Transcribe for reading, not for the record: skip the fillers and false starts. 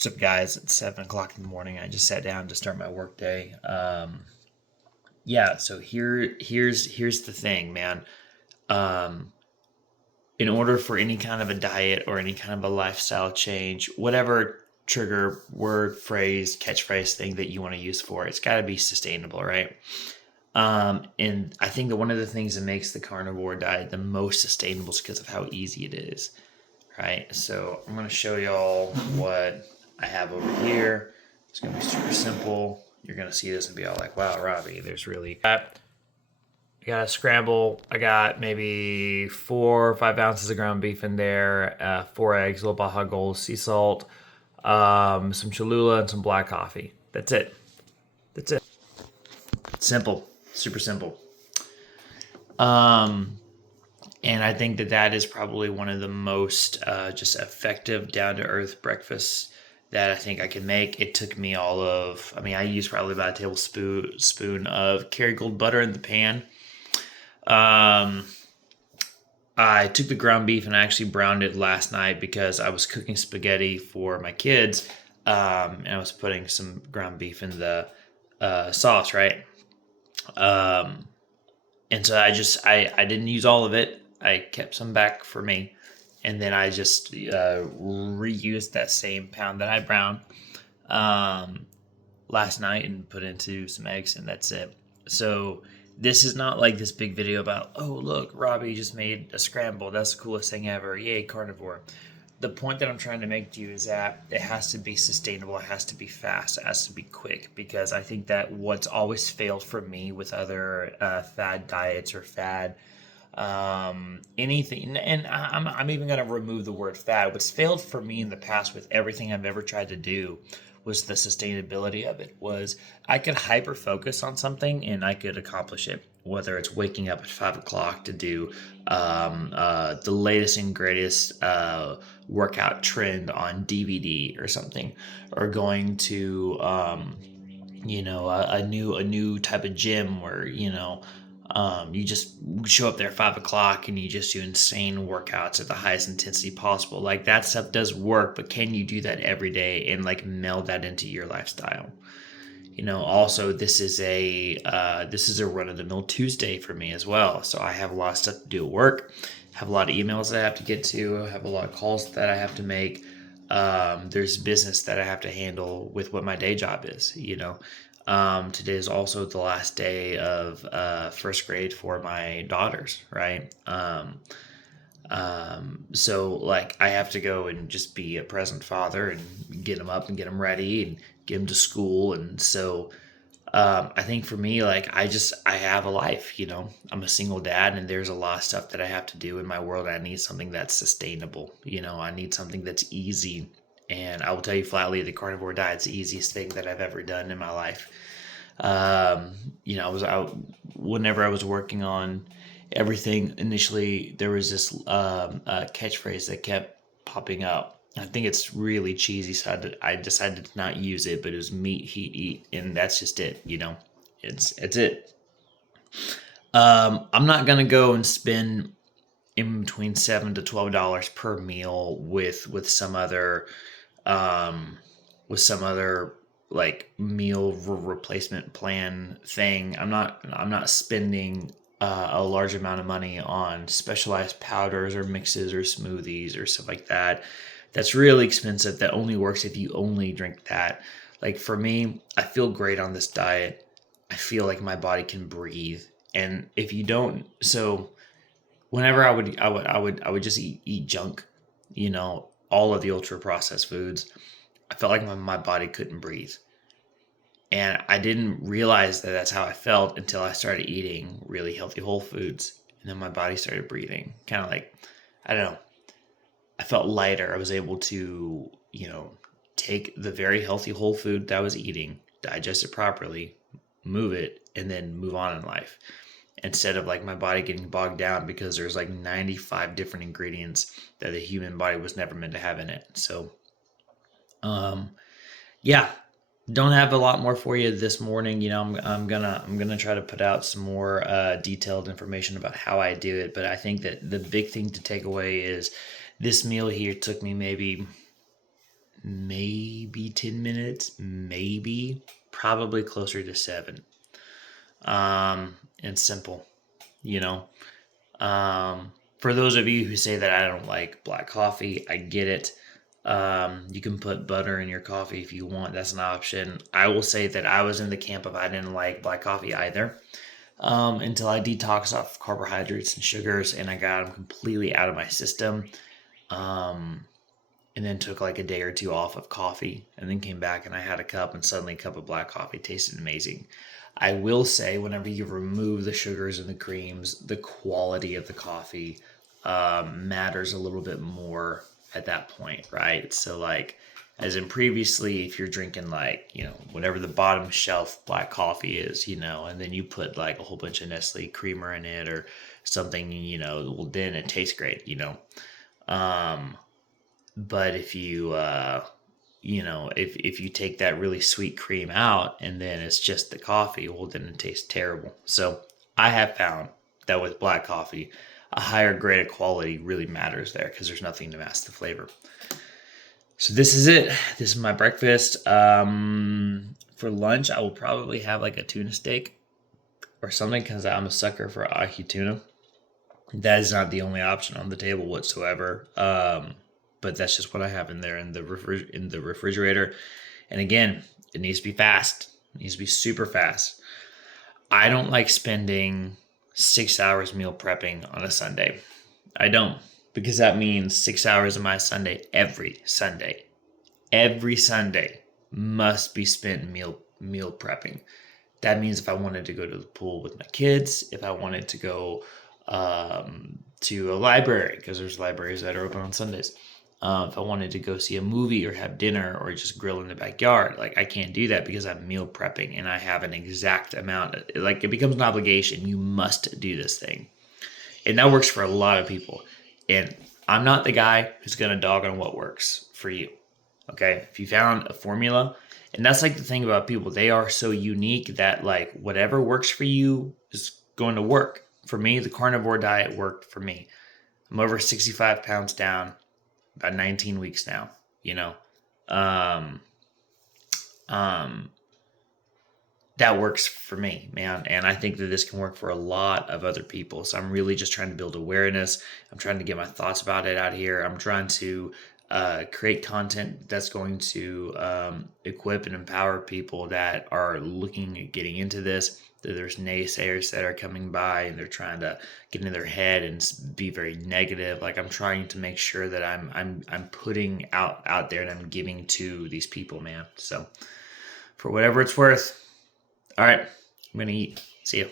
What's up, guys? It's 7 o'clock in the morning. I just sat down to start my work day. So here's the thing, man. Um, in order for any kind of a diet or any kind of a lifestyle change, whatever trigger, word, phrase, catchphrase thing that you want to use for it, it's got to be sustainable, right? And I think that one of the things that makes the carnivore diet the most sustainable is because of how easy it is, right? So I'm going to show y'all what I have over here. It's going to be super simple. You're going to see this and be all like, wow, Robbie, there's really... I got a scramble. I got maybe 4 or 5 ounces of ground beef in there, 4 eggs, a little Baja Gold Sea Salt, some Cholula, and some black coffee. That's it. That's it. Simple. Super simple. And I think that is probably one of the most just effective, down-to-earth breakfasts that I think I can make. It took me I used probably about a tablespoon of Kerrygold butter in the pan. I took the ground beef and I actually browned it last night because I was cooking spaghetti for my kids, and I was putting some ground beef in the sauce, right? And so I didn't use all of it. I kept some back for me. And then I just reused that same pound that I browned last night and put into some eggs, and that's it. So this is not like this big video about, oh, look, Robbie just made a scramble. That's the coolest thing ever. Yay, carnivore. The point that I'm trying to make to you is that it has to be sustainable. It has to be fast. It has to be quick, because I think that what's always failed for me with other fad diets or fad anything, and I'm even going to remove the word fad. What's failed for me in the past with everything I've ever tried to do was the sustainability of it. Was I could hyper focus on something and I could accomplish it, whether it's waking up at 5 o'clock to do the latest and greatest workout trend on DVD or something, or going to a new type of gym where you just show up there at 5 o'clock and you just do insane workouts at the highest intensity possible. Like, that stuff does work, but can you do that every day and like meld that into your lifestyle? Also, this is a run-of-the-mill Tuesday for me as well. So I have a lot of stuff to do at work, have a lot of emails that I have to get to, have a lot of calls that I have to make. There's business that I have to handle with what my day job is. Today is also the last day of first grade for my daughters, right? So like I have to go and just be a present father and get them up and get them ready and get them to school. And so I think for me, like I have a life, I'm a single dad, and there's a lot of stuff that I have to do in my world. I need something that's sustainable. I need something that's easy. And I will tell you flatly, the carnivore diet's the easiest thing that I've ever done in my life. I was out whenever I was working on everything initially. There was this catchphrase that kept popping up. I think it's really cheesy, so I decided to not use it. But it was meat, heat, eat, and that's just it. It's it. I'm not gonna go and spend in between $7 to $12 per meal with some other like meal replacement plan thing. I'm not spending a large amount of money on specialized powders or mixes or smoothies or stuff like that. That's really expensive. That only works if you only drink that. Like for me, I feel great on this diet. I feel like my body can breathe. And if you don't, so whenever I would just eat junk, all of the ultra processed foods, I felt like my body couldn't breathe. And I didn't realize that that's how I felt until I started eating really healthy whole foods. And then my body started breathing. Kind of like, I don't know, I felt lighter. I was able to, take the very healthy whole food that I was eating, digest it properly, move it, and then move on in life. Instead of like my body getting bogged down because there's like 95 different ingredients that the human body was never meant to have in it. So, yeah, don't have a lot more for you this morning. I'm gonna try to put out some more detailed information about how I do it. But I think that the big thing to take away is this meal here took me maybe maybe 10 minutes, maybe, probably closer to 7. And simple, you know. For those of you who say that I don't like black coffee, I get it. You can put butter in your coffee if you want. That's an option. I will say that I was in the camp of I didn't like black coffee either, until I detoxed off carbohydrates and sugars and I got them completely out of my system. Um, and then took like a day or two off of coffee and then came back and I had a cup and suddenly a cup of black coffee tasted amazing. I will say whenever you remove the sugars and the creams, the quality of the coffee matters a little bit more at that point, right? So like as in previously, if you're drinking like, whatever the bottom shelf black coffee is, and then you put like a whole bunch of Nestle creamer in it or something, well then it tastes great, Um, but if you if you take that really sweet cream out and then it's just the coffee, well then it tastes terrible. So I have found that with black coffee, a higher grade of quality really matters there because there's nothing to mask the flavor. So this is it. This is my breakfast. For lunch, I will probably have like a tuna steak or something because I'm a sucker for ahi tuna. That is not the only option on the table whatsoever. But that's just what I have in there in the refrigerator. And again, it needs to be fast. It needs to be super fast. I don't like spending 6 hours meal prepping on a Sunday. I don't, because that means 6 hours of my Sunday every Sunday. Every Sunday must be spent meal prepping. That means if I wanted to go to the pool with my kids, if I wanted to go to a library, because there's libraries that are open on Sundays. If I wanted to go see a movie or have dinner or just grill in the backyard, like I can't do that because I'm meal prepping and I have an exact amount. Like it becomes an obligation. You must do this thing. And that works for a lot of people. And I'm not the guy who's going to dog on what works for you. Okay. If you found a formula, and that's like the thing about people, they are so unique that like whatever works for you is going to work. For me, the carnivore diet worked for me. I'm over 65 pounds down, about 19 weeks now, that works for me, man. And I think that this can work for a lot of other people. So I'm really just trying to build awareness. I'm trying to get my thoughts about it out here. I'm trying to create content that's going to equip and empower people that are looking at getting into this. There's naysayers that are coming by and they're trying to get in their head and be very negative. Like I'm trying to make sure that I'm putting out there and I'm giving to these people, man. So for whatever it's worth. All right, I'm gonna eat. See you.